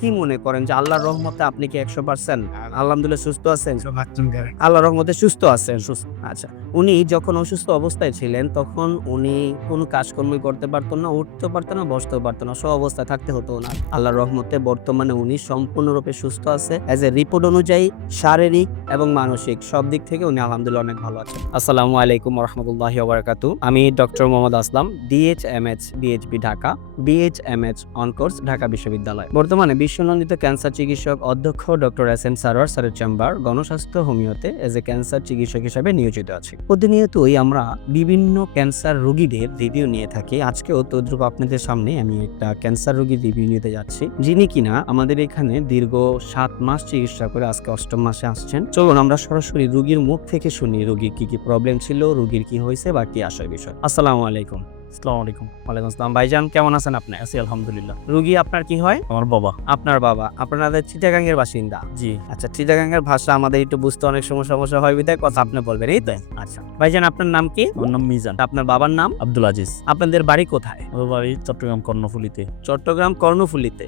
কি মনে করেন যে আল্লাহর রহমতে আপনি কি 100% আলহামদুলিল্লাহ সুস্থ আছেন? বাচ্চুঙ্গার আল্লাহর রহমতে সুস্থ আছেন। আচ্ছা। উনি যখন অসুস্থ অবস্থায় ছিলেন তখন উনি কোন কাজকর্মই করতে পারত না, উঠতেও পারত না, বসতেও পারত না। অবস্থায় থাকতে হতো উনার। আল্লাহর রহমতে বর্তমানে উনি সম্পূর্ণরূপে সুস্থ আছে। অ্যাজ এ রিপোর্ট অনুযায়ী শারীরিক এবং মানসিক সব দিক থেকে উনি আলহামদুলিল্লাহ অনেক ভালো আছেন। আসসালামু আলাইকুম ওয়া রাহমাতুল্লাহি ওয়া বারাকাতুহু। আমি doctor Mohammad Aslam, DHMH DHB Dhaka, BHMH on course Dhaka বিশ্ববিদ্যালয়। বর্তমানে বিশ্বনন্দিত ক্যান্সার চিকিৎসক অধ্যক্ষ ডক্টর এস এম সারোয়ার স্যারের চেম্বার গণস্বাস্থ্য হোমিওতে এজ এ ক্যান্সার চিকিৎসক হিসেবে নিয়োজিত আছি। প্রতিনিয়তই আমরা বিভিন্ন ক্যান্সার রোগীদের রিভিউ নিয়ে থাকি। আজকেও তদ্রুপ আপনাদের সামনে আমি একটা ক্যান্সার রোগীর রিভিউ নিতে যাচ্ছি, যিনি কিনা আমাদের এখানে দীর্ঘ 7 মাস চিকিৎসা করে আজকে 8ম মাসে আসছেন। চলুন আমরা সরাসরি রোগীর মুখ থেকে শুনি রোগীর কি প্রবলেম ছিল, রোগীর কি হয়েছে বা কি আসার বিষয়। আসসালামু আলাইকুম। আসসালামু আলাইকুম। ওয়ালাইকুম আসসালাম। ভাইজান কেমন আছেন আপনি? আছি আলহামদুলিল্লাহ। রোগী আপনার কি হয়? আমার বাবা। আপনার বাবা। আপনাদের চিটাগাং এর বাসিন্দা? জি। আচ্ছা, চিটাগাং এর ভাষা আমাদের একটু বুঝতে অনেক সমস্যা হয় বিধায় কথা আপনি বলবেন, এই তো? আচ্ছা ভাইজান, আপনার নাম কি? আমার নাম মিজান। আপনার বাবার নাম? আব্দুল আজিজ। আপনাদের বাড়ি কোথায়? আমার বাড়ি চট্টগ্রাম কর্ণফুলীতে। চট্টগ্রাম কর্ণফুলীতে।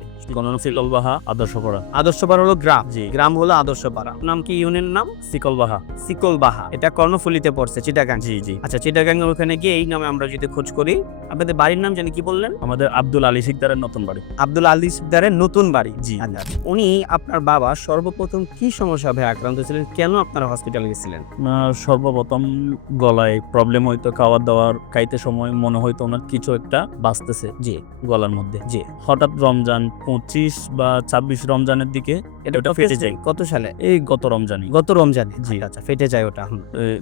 সিকলবাহা আদর্শপাড়া। আদর্শপাড়া হলো গ্রাম? জি। গ্রাম হলো আদর্শপাড়া। নাম কি ইউনিয়ন নাম? সিকলবাহা। সিকলবাহা। এটা কর্ণফুলীতে পড়ছে, চিটাগাং? জি জি। আচ্ছা, চিটাগাং এর ওখানে গিয়ে এই নামে আমরা যদি খোঁজ করি, আপনাদের বাড়ির নাম জানি কি বললেন? আমাদের আব্দুল আলী সিকদারের নতুন বাড়ি। আব্দুল আলী সিকদারের নতুন বাড়ি? জি। আচ্ছা, উনি আপনার বাবা সর্বপ্রথম কি সমস্যা ভাবে আক্রান্ত ছিলেন, কেন আপনারা হসপিটালে গেছিলেন? সর্বপ্রথম গলায় প্রবলেম হইতো, খাওয়ার দাওয়ার খাইতে সময় মনে হইতো ওনার কিছু একটা বাঁচতেছে জি। গলার মধ্যে। জি। হঠাৎ রমজান 25 বা 26 রমজানের দিকে এটা ফেটে যায়। কত সালে? এই গত রমজানে। গত রমজানে? জি। আচ্ছা, ফেটে যায় ওটা।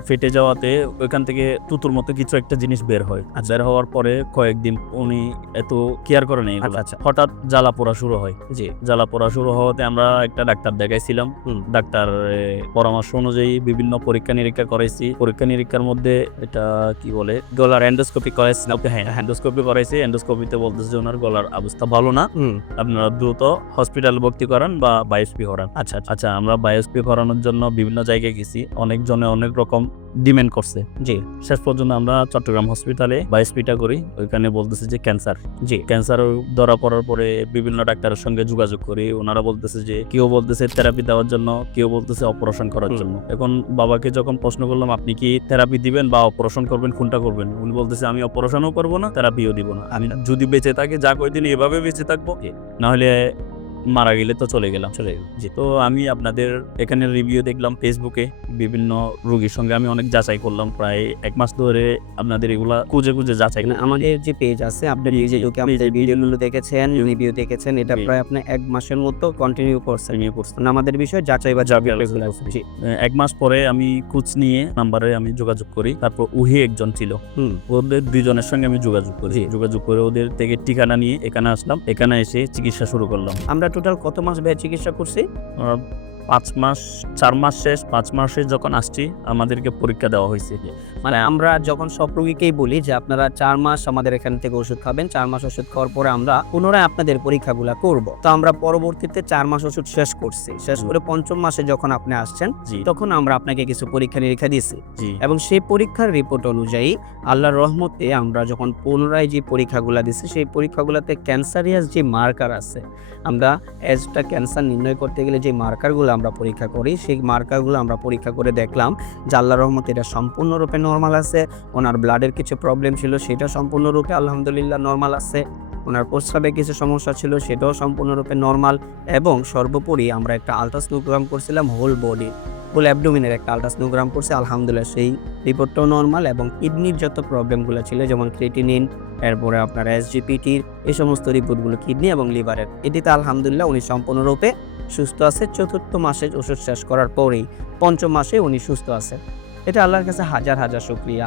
ফেটে যাওয়াতে ওইখান থেকে তুতুর মতো কিছু একটা জিনিস বের হয়। বের হওয়ার পরে কয়েকদিন উনি এত কেয়ার করে নেই। আচ্ছা। হঠাৎ জ্বালা পোড়া শুরু হয়। জি। জ্বালা পোড়া শুরু হওয়াতে আমরা একটা ডাক্তার দেখাইছিলাম। ডাক্তার পরামর্শ অনুযায়ী বিভিন্ন পরীক্ষা নিরীক্ষা করাইছি। পরীক্ষা নিরীক্ষার মধ্যে এটা কি বলে, গলার এন্ডোস্কোপি করাইছিলাম? হ্যাঁ, এন্ডোস্কোপি করাইছি। এন্ডোস্কোপিতে বলতেছে যে ওনার গলার অবস্থা ভালো না, আপনারা দ্রুত হসপিটালে ভর্তি করান বা বায়োপসি করান। আচ্ছা, আমরা বায়োপসি করানোর জন্য বিভিন্ন জায়গায় গেছি। অনেকজনে অনেক রকম ডিমান্ড করছে। জি। শেষ পর্যন্ত আমরা চট্টগ্রাম হসপিটালে বায়োপসিটা করি। ওইখানে বলতেছে যে ক্যান্সার। জি। ক্যান্সার ধরা পড়ার পরে বিভিন্ন ডাক্তারের সঙ্গে যোগাযোগ করি। ওনারা বলতেছে যে কেউ বলতেছে থেরাপি দেওয়ার জন্য, কেউ বলতেছে অপারেশন করার জন্য। এখন বাবাকে যখন প্রশ্ন করলাম আপনি কি থেরাপি দিবেন বা অপারেশন করবেন, কোনটা করবেন? উনি বলতেছে আমি অপারেশনও করবো না, থেরাপিও দিব না। আমি যদি বেঁচে থাকি যা কয়দিন এভাবে বেঁচে থাকবো, না হলে মারা গেলে তো চলে গেলাম। জি। তো আমি আপনাদের এখানে রিভিউ দেখলাম ফেসবুকে, বিভিন্ন রোগীর সঙ্গে আমি অনেক যাচাই করলাম। প্রায় 1 মাস ধরে আপনাদের এগুলা খুঁজে যাচাই। আমাদের যে পেজ আছে, আপনি নিজে ঢুকে আমাদের ভিডিওগুলো দেখেছেন, রিভিউ দেখেছেন, এটা প্রায় আপনি 1 মাসের মতো কন্টিনিউ করছেন। আমাদের বিষয় যাচাই বা জি। 1 মাস পরে আমি খোঁজ নিয়ে নাম্বারে আমি যোগাযোগ করি। তারপর উহি একজন ছিল, ওদের 2 জনের সঙ্গে আমি যোগাযোগ করি। যোগাযোগ করে ওদের থেকে ঠিকানা নিয়ে এখানে আসলাম। এখানে এসে চিকিৎসা শুরু করলাম। আমরা টোটাল কত মাস ব্যয় চিকিৎসা করছি? 5 মাস, 4 মাস শেষ। 5 মাসে যখন আসছি আমাদেরকে পরীক্ষা দেওয়া হয়েছে। মানে আমরা যখন সব রোগীকেই বলি যে আপনারা 4 মাস আমাদের এখান থেকে ওষুধ খাবেন, 4 মাস ওষুধ খাওয়ার পরে আমরা পুনরায় আপনাদের পরীক্ষাগুলো করব। তো আমরা পরবর্তীতে 4 মাস ওষুধ শেষ করছি। শেষ করে 5ম মাসে যখন আপনি আসছেন, তখন আমরা আপনাকে কিছু পরীক্ষা নিরীক্ষা দিয়েছি, এবং সেই পরীক্ষার রিপোর্ট অনুযায়ী আল্লাহর রহমতে আমরা যখন পুনরায় যে পরীক্ষাগুলো দিচ্ছি, সেই পরীক্ষাগুলোতে ক্যান্সারিয়াস যে মার্কার আছে, আমরা এজটা ক্যান্সার নির্ণয় করতে গেলে যে মার্কারগুলো আমরা পরীক্ষা করি, সেই মার্কারগুলো আমরা পরীক্ষা করে দেখলাম যে আল্লাহর রহমতে এটা সম্পূর্ণরূপে নরমাল আছে। ওনার ব্লাডের কিছু প্রবলেম ছিল, সেটা সম্পূর্ণরূপে আলহামদুলিল্লাহ নরমাল আছে। ওনার প্রস্রাবে কিছু সমস্যা ছিল, সেটাও সম্পূর্ণরূপে নরমাল। এবং সর্বোপরি আমরা একটা আলট্রাসোনোগ্রাম করছিলাম হোল বডি, হোল অ্যাবডোমিনের একটা আলট্রাসোনোগ্রাম করছি, আলহামদুলিল্লাহ সেই রিপোর্টটাও নরমাল। এবং কিডনির যত প্রবলেমগুলো ছিল, যেমন ক্রিয়েটিনিন, এরপরে আপনার এসজিপিটির এই সমস্ত রিপোর্টগুলো কিডনি এবং লিভারের, এটিতে আলহামদুলিল্লাহ উনি সম্পূর্ণরূপে সুস্থ আছে। 4র্থ মাসে ওষুধ শেষ করার পরেই 5ম মাসে উনি সুস্থ আছে। এটা আল্লাহর কাছে হাজার হাজার শুকরিয়া।